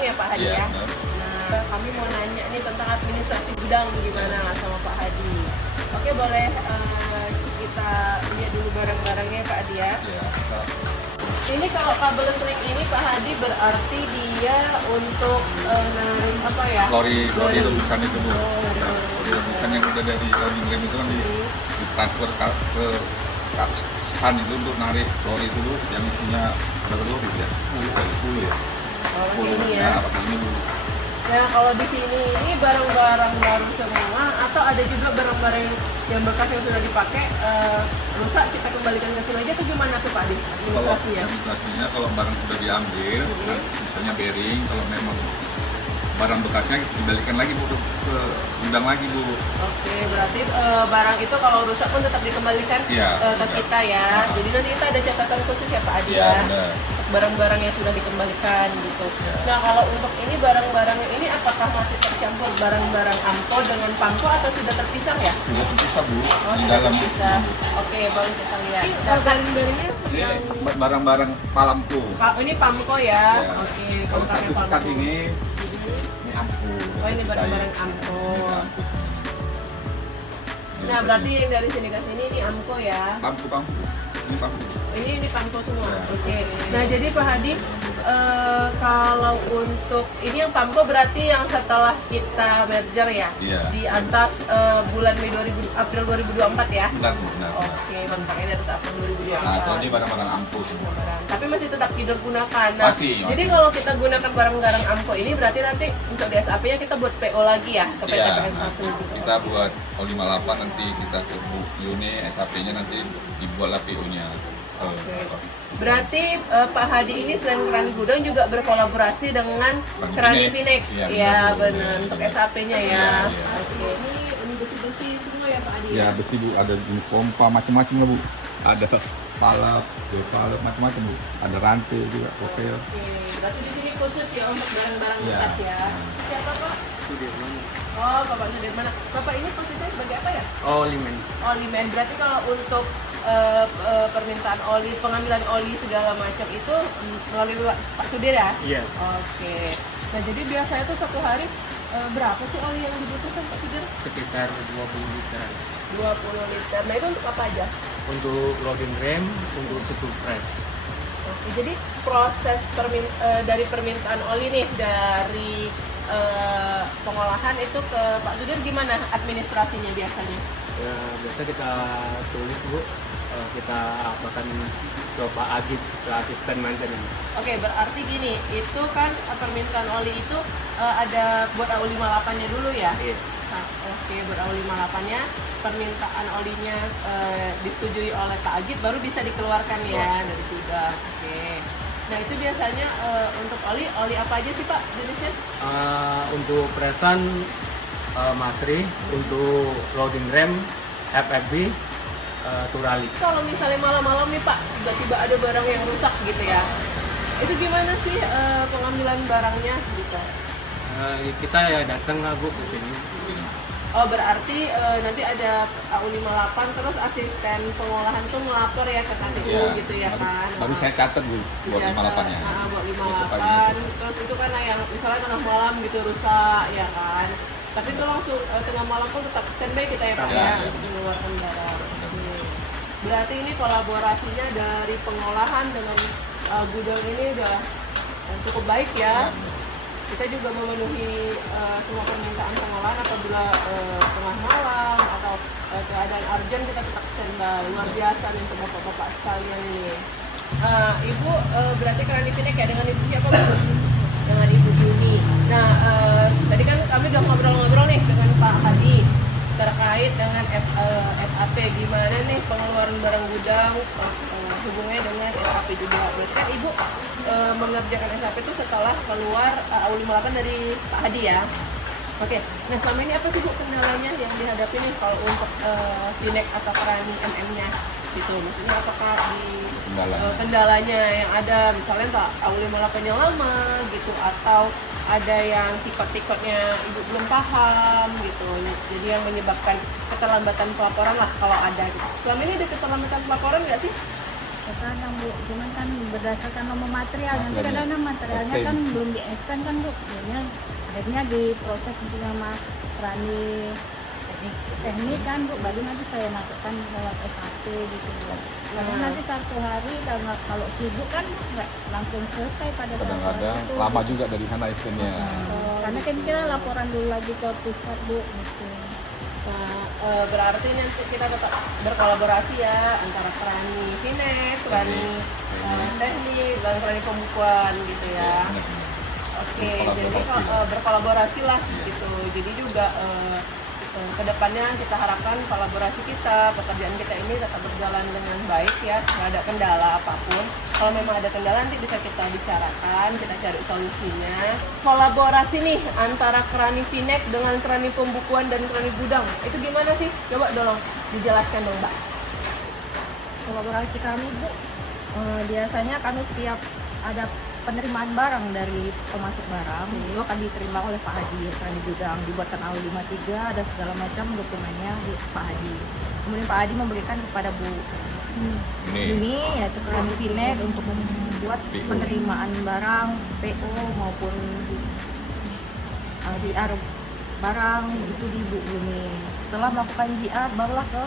gudang ya Pak Hadi Iya, ya. benar. Nah, kami mau nanya nih tentang administrasi gudang gimana sama Pak Hadi. Oke, boleh kita lihat dulu barang-barangnya Pak Hadi ya. Iya. Ini kalau kabel listrik ini Pak Hadi berarti dia untuk narik apa ya? Lori rebusan itu Bu. Lori rebusan yang udah dari loading rem itu kan di transfer ke san itu untuk narik lori itu Bu, yang isinya ada lori ya. 10 ya. Oh, 10 ini ya. ya. Pakai ini Bu. Nah, kalau di sini ini barang-barang baru semua atau ada juga barang-barang yang bekas yang sudah dipakai rusak kita kembalikan ke sini aja atau gimana tuh Pak Hadi? Kalau Administrasinya? administrasinya kalau barang sudah diambil, misalnya bearing, kalau memang barang bekasnya dibalikan lagi Bu ke gudang lagi Bu. Oke, berarti barang itu kalau rusak pun tetap dikembalikan Iya, ke iya. kita ya. Jadi nanti kita ada catatan khusus ya Pak Hadi Iya, ya. benar. Barang-barang yang sudah dikembalikan gitu. Ya. Nah, kalau untuk ini barang-barang ini apakah masih tercampur barang-barang AMCO dengan PAMCO atau sudah terpisah ya? Sudah terpisah Bu, Oh, di sudah dalam terpisah. Oke, boleh kita lihat. Nah, barang-barangnya yang barang-barang palamku. ini PAMCO ya. Ya. Oke, Kalau kontaknya satu sekat PAMCO. ini ampu. Oh, ini barang-barang AMCO. Ini ampu. Nah, berarti yang dari sini ke sini ini AMCO ya. Ampu. Ini ampu. Ini PAMCO semua. Ya. Oke. Nah, jadi Pak Hadi kalau untuk ini yang PAMCO berarti yang setelah kita merger ya. Iya. Di atas bulan Mei April 2024 ya. Benar. Oke, bentaknya di atas April 2024. Nah, kalau ini barang-barang ampu semua. Tapi masih tetap kita gunakan. Nah, Masih. jadi kalau kita gunakan barang-barang AMCO ini berarti nanti untuk di SAP-nya kita buat PO lagi ya ke PT Iya, PN 1 gitu. kita buat O58 nanti kita ke Bu Yuni, SAP-nya nanti dibuatlah PO-nya. Oke. Berarti Pak Hadi ini selain Kerani Gudang juga berkolaborasi dengan Kerani Pinek. Iya, Iya, benar, Bu. benar. Untuk SAP-nya ya. Iya, iya. Oke. Ini besi-besi semua ya Pak Hadi Ya besi Bu, ada jenis pompa macam-macam lah Bu. Ada palap, macam-macam Bu. Ada rantai juga, kopel. Oke. Berarti di sini khusus ya untuk barang-barang Iya. bekas ya. Siapa Pak? Sudirman. Oh, Bapak Sudirman. Bapak ini posisinya sebagai apa ya? Oh, limen. Oli man. Berarti kalau untuk permintaan oli, pengambilan oli segala macam itu melalui Pak Sudir ya? Iya. Oke. Nah, jadi biasanya tuh satu hari berapa sih oli yang dibutuhkan Pak Sudir? Sekitar 20 liter. 20 liter. Nah, itu untuk apa aja? Untuk loading rem, untuk setul press. Oke, jadi proses dari permintaan oli nih dari pengolahan itu ke Pak Sudir gimana administrasinya biasanya? Ya, biasa kita tulis Bu, kita apakan ke Pak Agit, ke asisten maintenance. Oke, berarti gini, itu kan permintaan oli itu ada buat AU58-nya dulu ya? Iya. Nah, oke, buat AU58-nya, permintaan olinya disetujui oleh Pak Agit, baru bisa dikeluarkan ya dari gudang. Oke. Nah, itu biasanya untuk oli apa aja sih Pak jenisnya? Untuk presan Masri, untuk loading rem FFB Turali. Kalau misalnya malam-malam nih Pak, tiba-tiba ada barang yang rusak gitu ya, itu gimana sih pengambilan barangnya gitu? Kita ya datang lah Bu ke sini. Oh, berarti nanti ada AU58 terus asisten pengolahan tuh melapor ya ke KTU Iya. gitu ya kan? Baru saya catat Bu, buat 58-nya. Buat Besok pagi. 58, terus itu kan yang misalnya tengah malam gitu rusak ya kan? Tapi itu langsung tengah malam pun tetap standby kita ya Pak Iya, ya, iya. untuk mengeluarkan barang. Berarti ini kolaborasinya dari pengolahan dengan gudang ini udah cukup baik ya. Kita juga memenuhi semua permintaan pengolahan apabila tengah malam atau keadaan urgent kita tetap standby. Luar biasa nih untuk bapak-bapak sekalian ini. Ibu berarti Kerani Pinek ya, dengan ibu siapa Bu? Dengan Ibu Yuni. Nah, tadi kan kami udah ngobrol-ngobrol nih dengan Pak Hadi terkait dengan SAP, gimana nih pengeluaran barang gudang, hubungannya dengan SAP juga. Berarti kan Ibu mengerjakan SAP itu setelah keluar AU58 dari Pak Hadi ya. Oke, nah selama ini apa sih Bu kendalanya yang dihadapi nih kalau untuk Pinek atau Kerani MM-nya gitu? Maksudnya apakah di kendalanya yang ada misalnya Pak AU58-nya lama gitu, atau ada yang tikot-tikotnya Ibu belum paham gitu, jadi yang menyebabkan keterlambatan pelaporan lah kalau ada gitu. Selama ini ada keterlambatan pelaporan nggak sih? ke kandang Bu, cuman kan berdasarkan nomor material, nanti kadang-kadang materialnya kan belum di-scan kan Bu, jadinya akhirnya diproses untuk sama Rani teknik kan Bu, baru nanti saya masukkan lewat S1 gitu Bu. Karena nanti satu hari karena kalau sibuk kan Bu, nggak langsung selesai pada saat Kadang-kadang itu. lama juga dari sana istrinya. Karena kan kita laporan dulu lagi ke pusat Bu gitu. Nah, berarti nanti kita tetap berkolaborasi ya antara Krani Finek, Krani teknik, dan Krani pembukuan gitu ya. Oke, jadi berkolaborasi lah gitu. Jadi juga kedepannya kita harapkan kolaborasi kita, pekerjaan kita ini tetap berjalan dengan baik ya, nggak ada kendala apapun. Kalau memang ada kendala nanti bisa kita bicarakan, kita cari solusinya. Kolaborasi nih antara Krani Finek dengan Krani pembukuan dan Krani gudang, itu gimana sih? Coba dong dijelaskan dong Mbak. Kolaborasi kami Bu, biasanya kami setiap ada penerimaan barang dari pemasok barang itu akan diterima oleh Pak Hadi, Krani Gudang, dibuatkan AU53, ada segala macam dokumennya di Pak Hadi. Kemudian Pak Hadi memberikan kepada Bu Yuni, yaitu Krani Finek, untuk membuat penerimaan barang, PO maupun JR barang itu di Bu Yuni. Setelah melakukan JR, barulah ke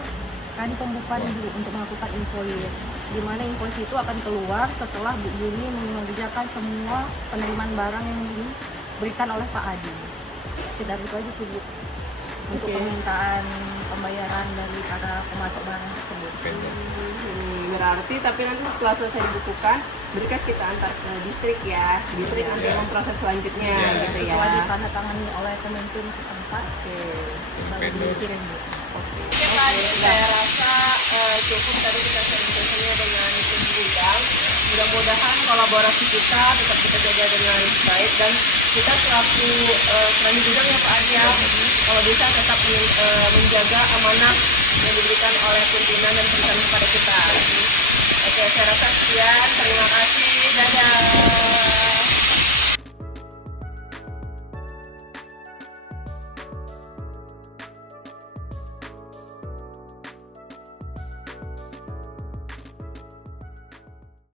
Krani pembukuan dulu untuk melakukan invoice, di mana invoice itu akan keluar setelah Bu Yuni mengerjakan semua penerimaan barang yang diberikan oleh Pak Adi. Sekedar itu aja sih Bu, untuk permintaan pembayaran dari para pemasok barang tersebut. Berarti tapi nanti setelah selesai dibukukan, berkas kita antar ke distrik ya, distrik nanti yang proses selanjutnya gitu ya. Setelah ditandatangani oleh pemimpin setempat, baru dikirim Bu. Oke, saya rasa cukup tadi kita sharing-sharingnya dengan tim gudang. Mudah-mudahan kolaborasi kita tetap kita jaga dengan baik, dan kita selaku Krani gudang ya Pak Adi, kalau bisa tetap menjaga amanah yang diberikan oleh pimpinan dan pimpinan kepada kita. Oke, saya rasa sekian. Terima kasih.